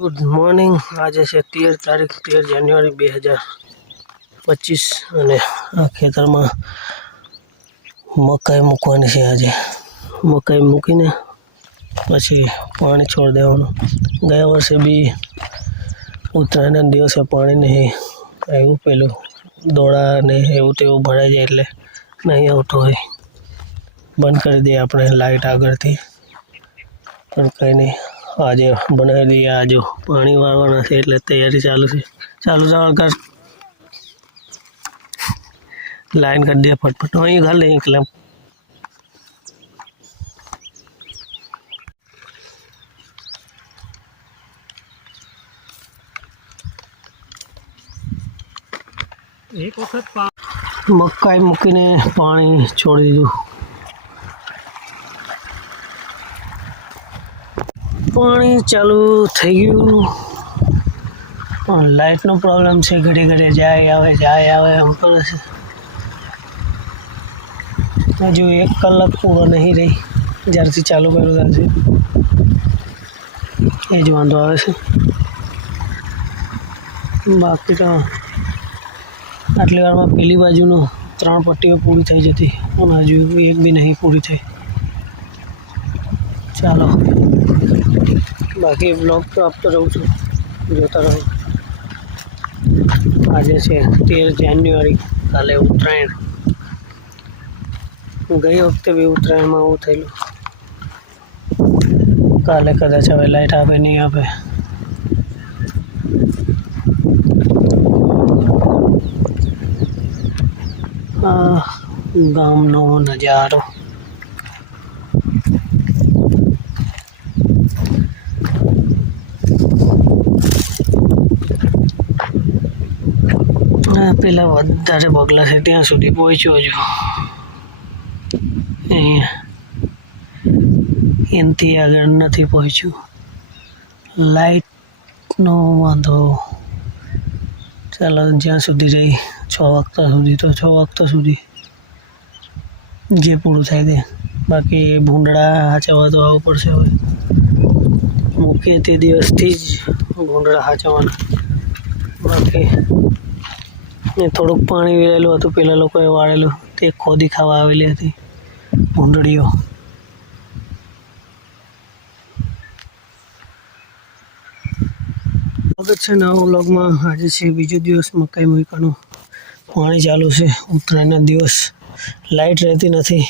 Good morning. આજે છે 13 તારીખ 13 જાન્યુઆરી 2025 અને આ ખેતરમાં મકાઈ મૂકવાની છે. આજે મકાઈ મૂકીને પછી પાણી છોડી દેવાનું. ગયા વર્ષે બી ઉત્તરાયણના દિવસે પાણી નહીં આવ્યું, પેલું દોડા ને એવું તેવું ભરાઈ જાય એટલે નહીં આવતું હોય, બંધ કરી દઈએ આપણે લાઇટ આગળથી. પણ કંઈ નહીં, આજે બનાવી દઈએ. આજે પાણી વાળવાના છે એટલે તૈયારી ચાલુ છે. ચાલુ કર, લાઈન કરી દે ફટફટ. અહીં ઘાલ નહીં ક્લેમ. એક વખત મકાઈ મૂકીને પાણી છોડી દીધું. પાણી ચાલુ થઈ ગયું, પણ લાઇટનો પ્રોબ્લેમ છે. ઘડી ઘડી જાય આવે એમ કરે છે. હજુ 1 કલાક પૂરો નહીં રહી જ્યારથી ચાલુ કર્યું ત્યારથી એ જ વાંધો આવે છે. બાકી તો આટલી વારમાં પેલી બાજુનું 3 પટ્ટીઓ પૂરી થઈ જતી, પણ હજુ એક બી નહીં પૂરી થઈ. ચાલો, બાકી બ્લોગ તો આપતો રહું છું, જોતા રહો. આજે છે 13 જાન્યુઆરી, કાલે ઉત્તરાયણ. ગઈ વખતે બી ઉત્તરાયણમાં આવું થયેલું. કાલે કદાચ હવે લાઇટ આપે નહીં આપે. આ ગામનો નજારો. પેલા વધારે બગલા છે ત્યાં સુધી પહોંચ્યો હજુ. અહીંયા એનાથી આગળ નથી પહોંચ્યું. લાઇટનો વાંધો. ચાલો, જ્યાં સુધી રહી 6 વાગતા સુધી, તો 6 વાગતા સુધી જે પૂરું થાય તે. બાકી ભૂંડળા હાચવવા તો આવવું પડશે. હવે મૂકીએ તે દિવસથી જ ભૂંડળા હાચવવાના. બાકી થોડુંક પાણી વેરેલું હતું, પેલા લોકોએ વાળેલું, તે ખોદી ખાવા આવેલી હતી ભૂંડળીઓ. સ્વાગત છે નવા વ્લોગમાં. આજે છે બીજો દિવસ મકાઈ મૂકવાનું. પાણી ચાલુ છે. ઉત્તરાયણના દિવસ લાઇટ રહેતી નથી.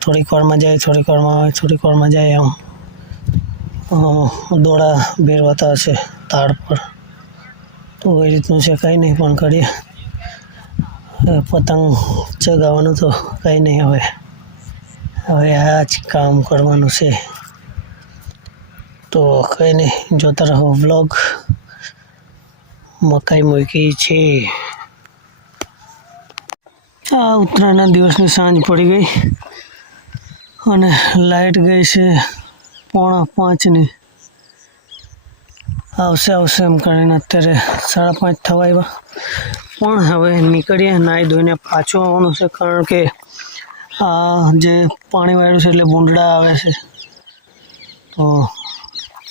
થોડીક વારમાં જાય, થોડીક વારમાં આવે, થોડીક વારમાં જાય. આમ દોડા ભેરવાતા હશે તાર પર, તો એ રીતનું છે. કંઈ નહીં, પણ કરીએ. પતંગ ચગાવવાનું તો કંઈ નહીં. હવે આ જ કામ કરવાનું છે. તો કંઈ નહીં, જોતા રહો વ્લોગ. મકાઈ મૂકી છે. આ ઉત્તરાયણના દિવસની સાંજ પડી ગઈ અને લાઇટ ગઈ છે 4:45ની. આવશે એમ કરીને અત્યારે 5:30 થવા આવ્યા. પણ હવે નીકળીએ. નાહી ધોઈને પાછું આવવાનું છે, કારણ કે આ જે પાણી વાળ્યું છે એટલે ભૂંડળા આવે છે. તો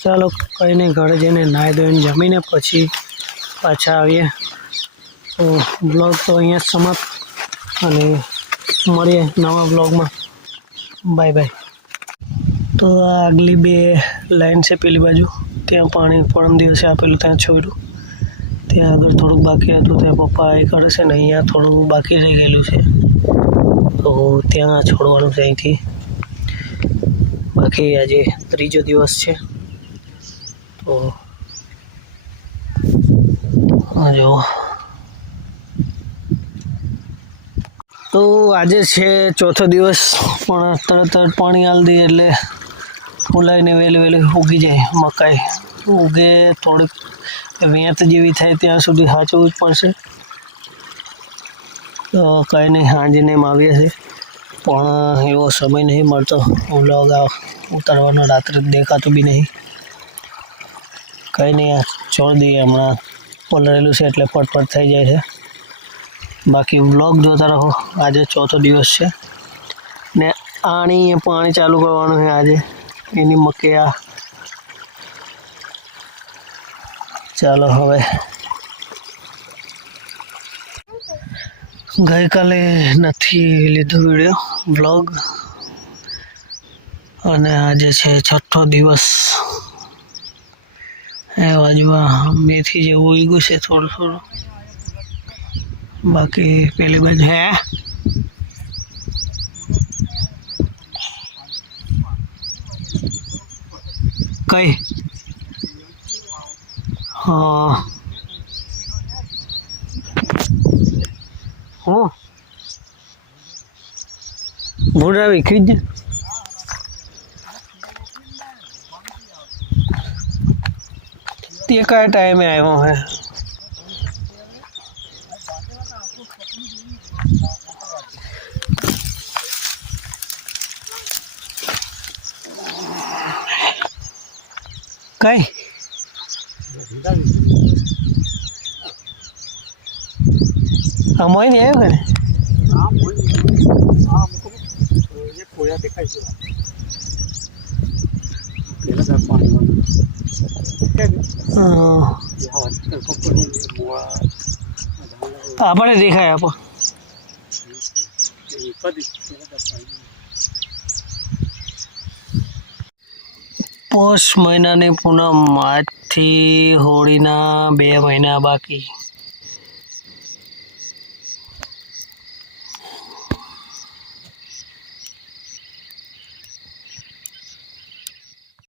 ચાલો, કંઈ નહીં, ઘરે જઈને નાહી ધોઈને જમીને પછી પાછા આવીએ. તો બ્લોગ તો અહીંયા જ સમાપ્ત, અને મળીએ નવા બ્લોગમાં. Bye bye. તો આ આગલી 2 લાઈન છે પેલી બાજુ, ત્યાં પાણી પરમ દિવસે આપેલું, ત્યાં છોડ્યું. ત્યાં આગળ થોડુંક બાકી હતું, ત્યાં પપ્પા એ કરે છે ને. અહીંયા થોડું બાકી રહી ગયેલું છે, તો ત્યાં છોડવાનું છે અહીંથી. બાકી આજે 3જો દિવસ છે. તો આજે છે 4થો દિવસ, પણ તરત પાણી આલી દઈએ એટલે ફૂલાઈને વહેલી ઉગી જાય. મકાઈ ઉગે, થોડીક વેત જેવી થાય ત્યાં સુધી સાચવવું જ પડશે. તો કંઈ નહીં, સાંજને એમ આવીએ છીએ, પણ એવો સમય નહીં મળતો વ્લોગ ઉતારવાનો. રાત્રે દેખાતું બી નહીં. કંઈ નહીં, છોડી દઈએ. હમણાં પલળેલું છે એટલે ફટફટ થઈ જાય છે. બાકી વ્લોગ જોતા રહો. આજે 4થો દિવસ છે ને પાણી ચાલુ કરવાનું છે આજે. એની મકે આ ચાલો હવે ગઈકાલે નથી લીધો વિડીયો વ્લોગ, અને આજે છે છઠ્ઠો દિવસ. એ બાજુમાં મેથી જેવું ઉગ્યું છે થોડું થોડું, બાકી પેલી બાજુ હે કઈ હા હું ભૂરા વિખરી જ તે કયા ટાઈમે આવ્યો હે? કઈ મોય નહીં આવ્યો આપણે દેખાય આપો પોષ મહિનાની પૂનમ, આજથી હોળીના 2 મહિના બાકી.